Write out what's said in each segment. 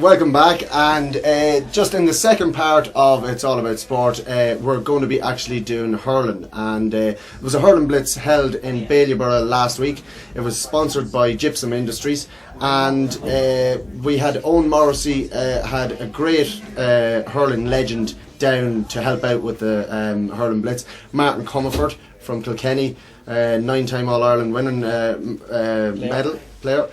Welcome back, and just in the second part of It's All About Sport, we're going to be actually doing hurling, and it was a hurling blitz held in Ballyborough last week. It was sponsored by Gypsum Industries, and we had Owen Morrissey had a great hurling legend down to help out with the hurling blitz. Martin Comerford from Kilkenny, 9-time All-Ireland winning medal player.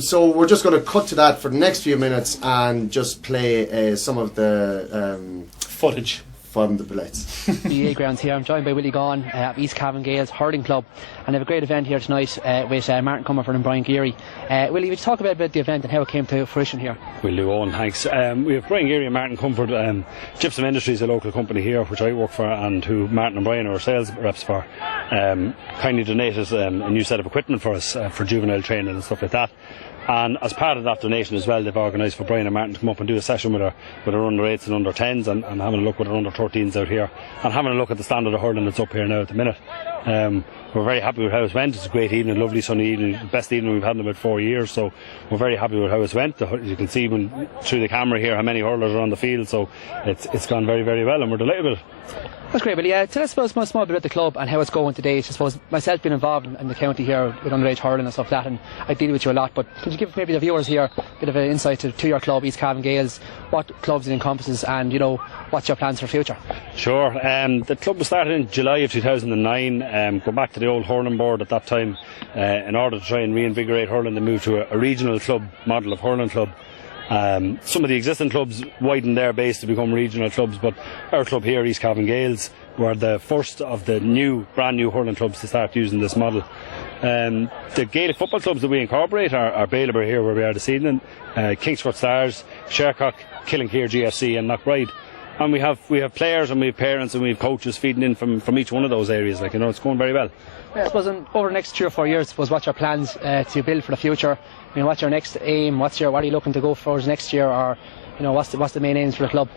So we're just going to cut to that for the next few minutes and just play some of the footage from the blitz. BA grounds here. I'm joined by Willie Gaughan at East Cavan Gales Hurling Club, and I have a great event here tonight with Martin Comerford and Brian Geary. Willie, would you talk about the event and how it came to fruition here? Will do, Owen, thanks. We have Brian Geary and Martin Comerford. Gypsum Industries, a local company here which I work for, and who Martin and Brian are sales reps for, kindly donated a new set of equipment for us for juvenile training and stuff like that. And as part of that donation as well, they've organised for Brian and Martin to come up and do a session with our under 8s and under 10s, and having a look with our under 13s out here, and having a look at the standard of hurling that's up here now at the minute. We're very happy with how it went. It's a great evening, lovely sunny evening, the best evening we've had in about 4 years, so we're very happy with how it went. You can see through the camera here how many hurlers are on the field, so it's gone very, very well, and we're delighted with it. That's great, Willie. Tell us about a small bit about the club and how it's going today. I suppose myself being involved in the county here with underage hurling and stuff like that, and I deal with you a lot, but could you give maybe the viewers here a bit of an insight to your club, East Cavan Gales, what clubs it encompasses, and what's your plans for the future? Sure. The club was started in July of 2009. Go back to the old hurling board at that time. In order to try and reinvigorate hurling, they moved to a regional club model of hurling club. Some of the existing clubs widened their base to become regional clubs, but our club here, East Cavan Gales, were the first of the brand new hurling clubs to start using this model. The Gaelic football clubs that we incorporate are Ballyborough here where we are this evening, Kingscourt Stars, Shercock, Killinkere GFC and Knockbride. And we have players and we have parents and we have coaches feeding in from each one of those areas. It's going very well. I suppose over the next 3 or 4 years, what's your plans to build for the future? What's your next aim? What are you looking to go for next year, or what's the main aims for the club?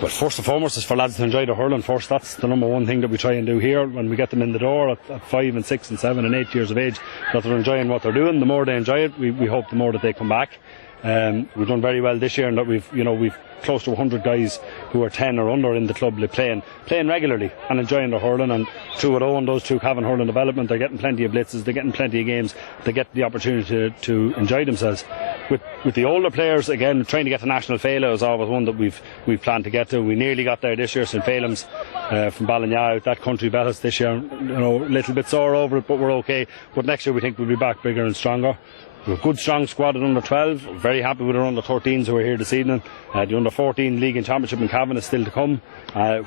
Well, first and foremost is for lads to enjoy the hurling first. That's the number one thing that we try and do here when we get them in the door at 5 and 6 and 7 and 8 years of age, that they're enjoying what they're doing. The more they enjoy it, we hope the more that they come back. We've done very well this year in that we've close to 100 guys who are 10 or under in the club playing regularly and enjoying their hurling, and through what Owen does, through Cavan Hurling Development, they're getting plenty of blitzes, they're getting plenty of games, they get the opportunity to enjoy themselves. With the older players, again, trying to get to National Féile is always one that we've planned to get to. We nearly got there this year. St Phelim's from Ballinya out that country bet us this year, a little bit sore over it, but we're okay. But next year we think we'll be back bigger and stronger. We're a good strong squad at under 12. We're very happy with our under 13s who are here this evening. The under 14 league and championship in Cavan is still to come,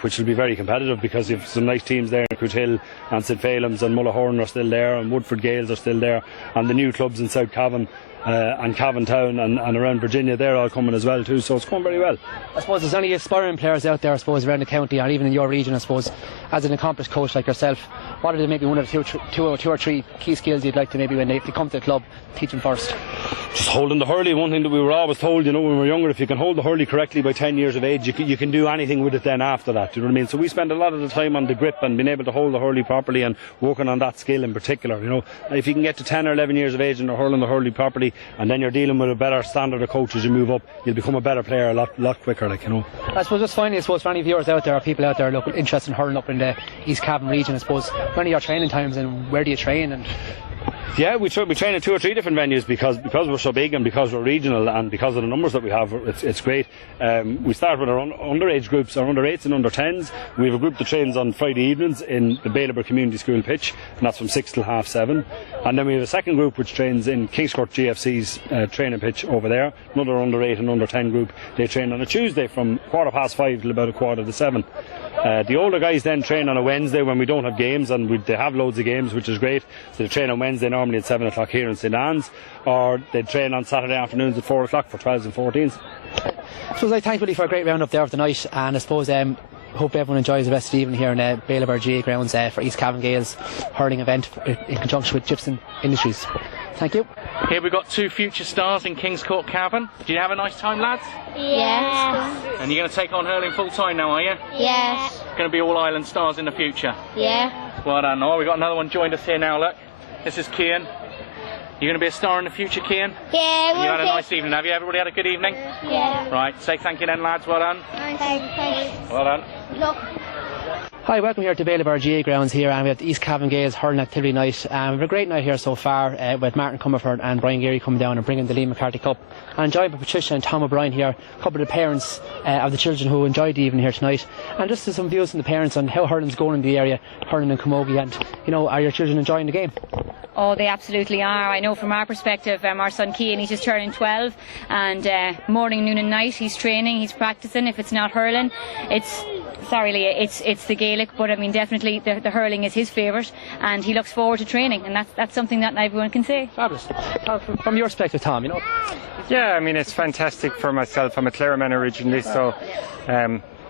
which will be very competitive because you've some nice teams there. Cootehill and St Phelim's and Mullahoran are still there, and Woodford Gales are still there, and the new clubs in South Cavan and Cavan Town and around Virginia, they're all coming as well too, so it's going very well. I suppose there's only aspiring players out there, I suppose, around the county or even in your region. I suppose, as an accomplished coach like yourself, what are maybe one of the two or three key skills you'd like to maybe when they come to the club teach them first? Just holding the hurley. One thing that we were always told, when we were younger, if you can hold the hurley correctly by 10 years of age, you can do anything with it then after that. You know what I mean? So we spend a lot of the time on the grip and being able to hold the hurley properly and working on that skill in particular. If you can get to 10 or 11 years of age and hurling the hurley properly, and then you're dealing with a better standard of coach as you move up, you'll become a better player a lot quicker. I suppose just finally, for any viewers out there or people out there looking interested in hurling up in the East Cavan region, I suppose, when are your training times and where do you train? And yeah, we train in 2 or 3 different venues because we're so big and because we're regional and because of the numbers that we have. It's great. We start with our underage groups, our under 8s and under 10s. We have a group that trains on Friday evenings in the Ballyborough Community School pitch, and that's from 6 till 7:30. And then we have a second group which trains in Kingscourt GFC's training pitch over there. Another under 8 and under 10 group. They train on a Tuesday from 5:15 till about 6:15. The older guys then train on a Wednesday when we don't have games, and they have loads of games, which is great. So they train on Wednesday normally at 7 o'clock here in St Anne's, or they train on Saturday afternoons at 4 o'clock for 12s and 14s. I suppose I thank Willie for a great round up there of the night, and I suppose hope everyone enjoys the rest of the evening here in Ballyborough GA grounds for East Cavan Gales hurling event in conjunction with Gypsum Industries. Thank you. Here we've got 2 future stars in Kingscourt Cavan. Did you have a nice time, lads? Yes. And you're going to take on hurling full time now, are you? Yes. Going to be all Island stars in the future? Yeah. Well done. Oh, we've got another one joined us here now, look. This is Kian. You're going to be a star in the future, Cian? Yeah, You had a nice evening, have you? Everybody had a good evening? Yeah. Right, say thank you then, lads. Well done. Thanks. Well done. Look. Hi, welcome here to Ballybor GA grounds here, and we have the East Cavan Gaels hurling activity night. We have a great night here so far with Martin Comerford and Brian Geary coming down and bringing the Liam McCarthy Cup. And joined by Patricia and Tom O'Brien here, a couple of the parents of the children who enjoyed the evening here tonight. And just some views from the parents on how hurling's going in the area, hurling in Camogie, and are your children enjoying the game? Oh, they absolutely are. I know from our perspective, our son Cian, he's just turning 12, and morning, noon and night he's training, he's practicing. If it's not hurling, it's the Gaelic, but I mean definitely the hurling is his favourite, and he looks forward to training, and that's something that everyone can say. Fabulous. From your perspective, Tom, Yeah, I mean, it's fantastic for myself. I'm a Clare man originally, so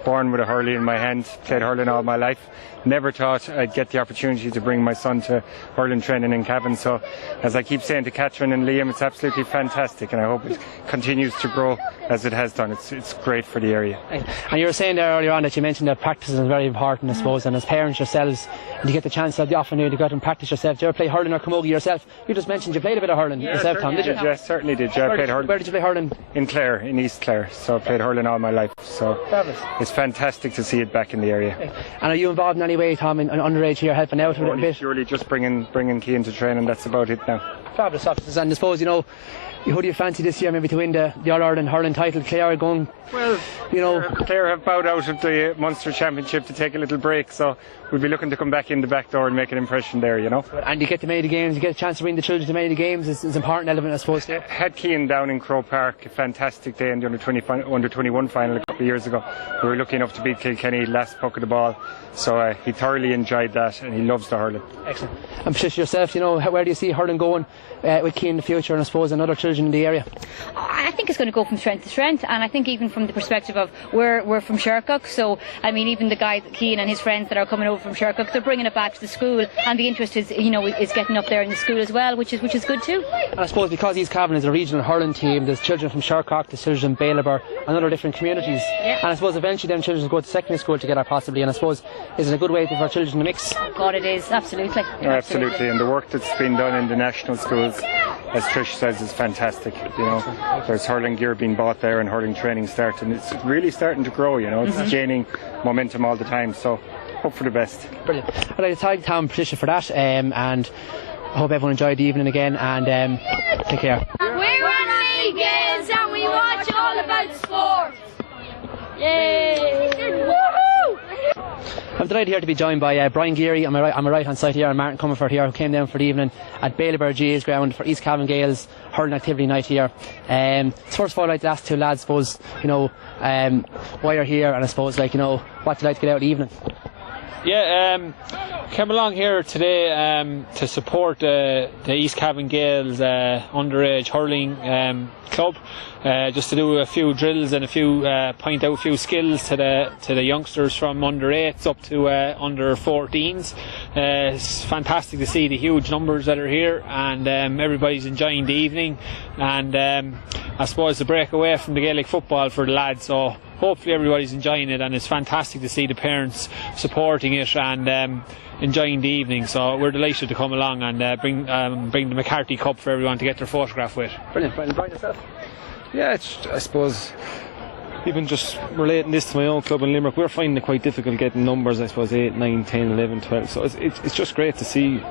born with a hurley in my hand, played hurling all my life. Never thought I'd get the opportunity to bring my son to hurling training in Cavan. So, as I keep saying to Catherine and Liam, it's absolutely fantastic, and I hope it continues to grow as it has done. It's great for the area. And you were saying there earlier on that you mentioned that practice is very important, I suppose, and as parents yourselves, and you get the chance to often to go out and practice yourself. Did you ever play hurling or camogie yourself? You just mentioned you played a bit of hurling yourself, Tom, did you? Yeah, certainly did. Yeah, I played hurling. Where did you play hurling? In Clare, in East Clare. So I played hurling all my life. So Fabulous. It's fantastic to see it back in the area. And are you involved in any way, Tom, in underage here, helping out with it a bit? Purely just bringing Cian to training. That's about it now. Fabulous. And I suppose, who do you fancy this year maybe to win the All-Ireland hurling title? Clare are going, Clare have bowed out of the Munster Championship to take a little break, so we'll be looking to come back in the back door and make an impression there, And you get to many of the games, you get a chance to bring the children to many of the games. It's an important element, I suppose. Had Cian down in Crow Park, a fantastic day in the under-21 final a couple of years ago. We were lucky enough to beat Kilkenny last puck of the ball, so he thoroughly enjoyed that, and he loves the hurling. Excellent. And Patricia, yourself, where do you see hurling going with Cian in the future, and I suppose and other children in the area? I think it's going to go from strength to strength, and I think even from the perspective of we're from Shercock, so I mean even the guy Cian and his friends that are coming over from Shercock, they're bringing it back to the school, and the interest is is getting up there in the school as well, which is good too. And I suppose because East Cavan is a regional hurling team, there's children from Shercock, there's children from Ballybor and other different communities, and I suppose eventually them children go to secondary school together possibly, and I suppose is it a good way for children to mix? God, it is, absolutely. Absolutely, and the work that's been done in the national schools, as Trish says, is fantastic. There's hurling gear being bought there and hurling training starting. It's really starting to grow. It's gaining momentum all the time. So hope for the best. Brilliant. I'd like to thank Tom and Patricia for that, and I hope everyone enjoyed the evening again. And take care. We're Rennie Gaels and we watch all about sports. Yay! Woohoo! I'm delighted here to be joined by Brian Geary on my right hand side here, and Martin Comerford here, who came down for the evening at Ballybor GA's ground for East Cavan Gaels hurling activity night here. First of all, I'd like to ask two lads, suppose, why you're here, and I suppose, what you like to get out of the evening. Yeah, came along here today to support the East Cavan Gaels underage hurling club, just to do a few drills and point out a few skills to the youngsters from under 8s up to under 14s. It's fantastic to see the huge numbers that are here, and everybody's enjoying the evening, and I suppose the break away from the Gaelic football for the lads. So hopefully everybody's enjoying it, and it's fantastic to see the parents supporting it and enjoying the evening. So we're delighted to come along and bring the McCarthy Cup for everyone to get their photograph with. Brilliant. Brian, yourself? Yeah, I suppose even just relating this to my own club in Limerick, we're finding it quite difficult getting numbers, I suppose 8, 9, 10, 11, 12. So it's just great to see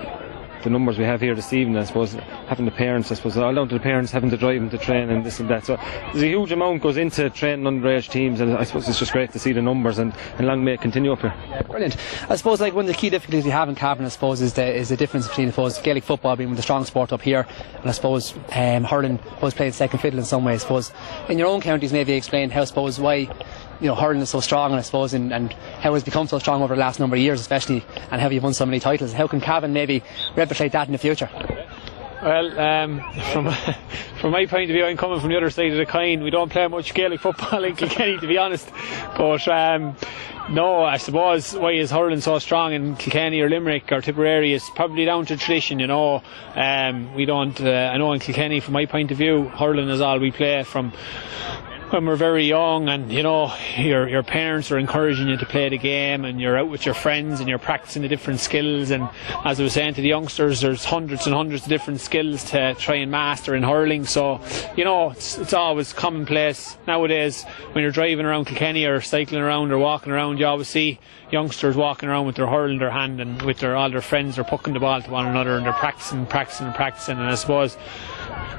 the numbers we have here this evening. I suppose having the parents, all down to the parents having to drive them to train and this and that. So there's a huge amount goes into training underage teams, and I suppose it's just great to see the numbers, and long may it continue up here. Yeah, brilliant. I suppose one of the key difficulties we have in Cavan, I suppose, is the difference between, I suppose, Gaelic football being the strong sport up here, and I suppose hurling was playing second fiddle in some ways. I suppose in your own counties, maybe explain how, I suppose, why hurling is so strong, and I suppose and how it's become so strong over the last number of years, especially, and how you've won so many titles. How can Cavan maybe replicate that in the future? Well, from my point of view, I'm coming from the other side of the coin. We don't play much Gaelic football in Kilkenny, to be honest. But no, I suppose why is hurling so strong in Kilkenny or Limerick or Tipperary is probably down to tradition. We don't. I know in Kilkenny, from my point of view, hurling is all we play from when we're very young, and you know your parents are encouraging you to play the game, and you're out with your friends and you're practicing the different skills, and as I was saying to the youngsters, there's hundreds and hundreds of different skills to try and master in hurling. So you know it's always commonplace nowadays when you're driving around Kilkenny or cycling around or walking around. You always see youngsters walking around with their hurl in their hand, and with all their friends are pucking the ball to one another, and they're practicing, and I suppose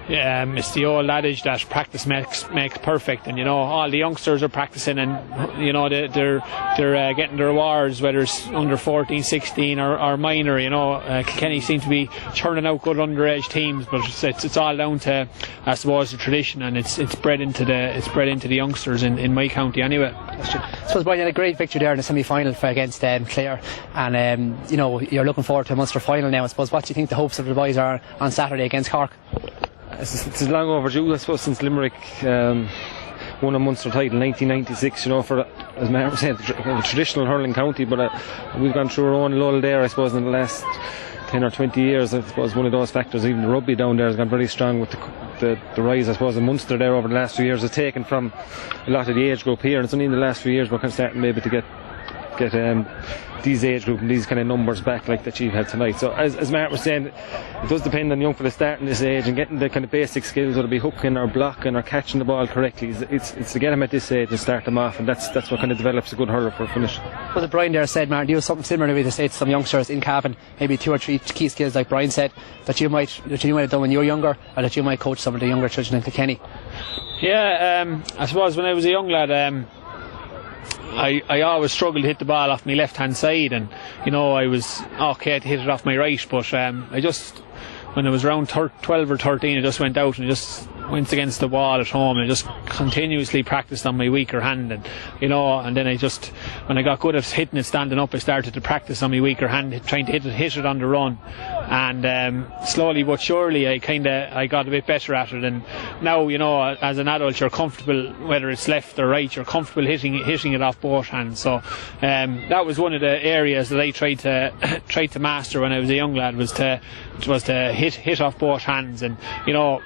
it's the old adage that practice makes perfect, and you know all the youngsters are practicing, and you know they're getting their rewards, whether it's under 14, 16 or minor. You know Kilkenny seem to be churning out good underage teams, but it's all down to, I suppose, the tradition, and it's bred into the youngsters in my county anyway. I suppose Brian had a great victory there in the semi-final against Clare, and you know you're looking forward to a Munster final now. I suppose, what do you think the hopes of the boys are on Saturday against Cork? It's long overdue, I suppose, since Limerick won a Munster title in 1996. You know, for, as Mark was saying, a traditional hurling county, but we've gone through our own lull there, I suppose, in the last 10 or 20 years. I suppose one of those factors, even the rugby down there has gone very strong with the rise, I suppose, of Munster there over the last few years, has taken from a lot of the age group here, and it's only in the last few years we're kind of starting maybe to get these age group and these kind of numbers back like that you've had tonight. So as Mark was saying, it does depend on young fellas starting this age and getting the kind of basic skills, whether it be hooking or blocking or catching the ball correctly. It's to get them at this age and start them off, and that's what kind of develops a good hurler for a finish. Well, Brian there said, Martin, you have something similar maybe to say to some youngsters in Cavan, maybe 2 or 3 key skills like Brian said that you might have done when you were younger, or that you might coach some of the younger children in Kilkenny. Yeah, I suppose when I was a young lad, I always struggled to hit the ball off my left hand side, and you know I was okay to hit it off my right, but I just, when I was around 12 or 13, I just went out and just went against the wall at home, and I just continuously practiced on my weaker hand, and you know, and then when I got good at hitting it standing up, I started to practice on my weaker hand, trying to hit it on the run, and slowly but surely I got a bit better at it, and now, you know, as an adult you're comfortable, whether it's left or right, you're comfortable hitting it off both hands. So that was one of the areas that I tried to master when I was a young lad, was to hit off both hands, and you know,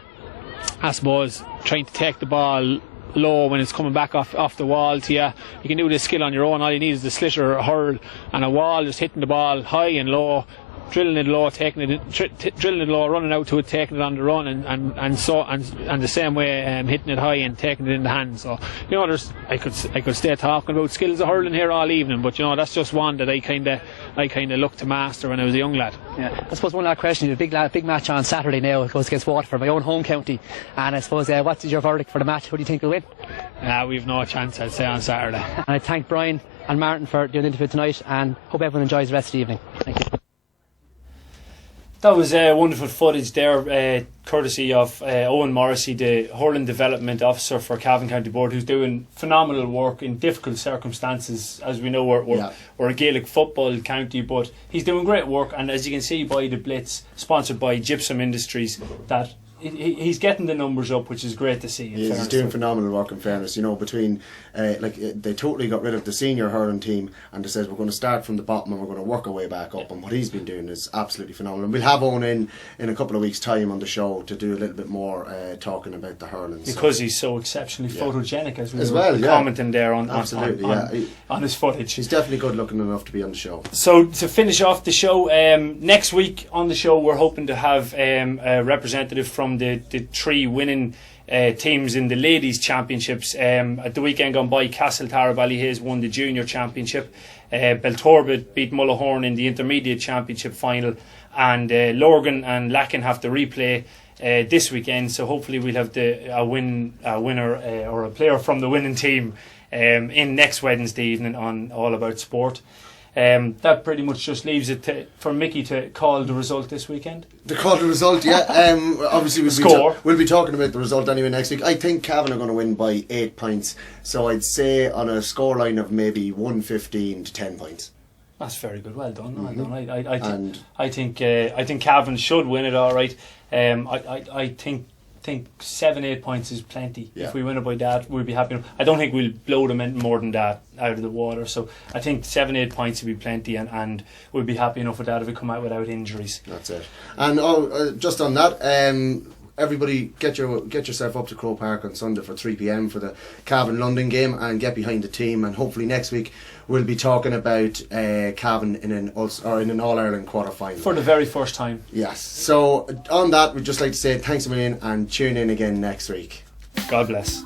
I suppose trying to take the ball low when it's coming back off the wall to you. You can do this skill on your own. All you need is the slitter or a hurl and a wall, just hitting the ball high and low, drilling it low, drilling it low, running out to it, taking it on the run, and the same way hitting it high and taking it in the hand. So you know, I could stay talking about skills of hurling here all evening, but you know, that's just one that I kind of looked to master when I was a young lad. Yeah, I suppose one last question. A big match on Saturday now. It goes against Waterford, my own home county, and I suppose what is your verdict for the match? Who do you think will win? We've no chance, I'd say, on Saturday. And I thank Brian and Martin for doing the interview tonight, and hope everyone enjoys the rest of the evening. Thank you. That was wonderful footage there, courtesy of Owen Morrissey, the Hurling Development Officer for Cavan County Board, who's doing phenomenal work in difficult circumstances. As we know, we're a Gaelic football county, but he's doing great work, and as you can see by the Blitz, sponsored by Gypsum Industries, that he's getting the numbers up, which is great to see. He's doing phenomenal work, in fairness. You know, between they totally got rid of the senior hurling team, and they said we're going to start from the bottom and we're going to work our way back up, and what he's been doing is absolutely phenomenal. And we'll have Owen in a couple of weeks' time on the show to do a little bit more talking about the hurling, because he's so exceptionally photogenic, as we were commenting there on his footage. He's definitely good looking enough to be on the show. So to finish off the show, next week on the show we're hoping to have a representative from the 3 winning teams in the ladies championships. At the weekend gone by, Castletar Ballyhaise won the junior championship, Belturbet beat Mullahorn in the intermediate championship final, and Lorgan and Lacken have to replay this weekend, so hopefully we'll have a winner or a player from the winning team in next Wednesday evening on All About Sport. That pretty much just leaves it for Mickey to call the result this weekend. To call the result, yeah. Obviously, we'll be talking about the result anyway next week. I think Cavan are going to win by 8 points, so I'd say on a scoreline of maybe 115 to 10 points. That's very good. Well done. Well done. I think Cavan should win it all right. I think 7-8 points is plenty. If we win it by that, we'll be happy. I don't think we'll blow them in more than that out of the water, so I think 7-8 points will be plenty, and we'll be happy enough with that if we come out without injuries. That's it. And just on that, everybody get yourself up to Croke Park on Sunday for 3 p.m. for the Cavan London game, and get behind the team. And hopefully next week we'll be talking about Cavan in an All-Ireland quarter final For the very first time. Yes. So on that, we'd just like to say thanks a million and tune in again next week. God bless.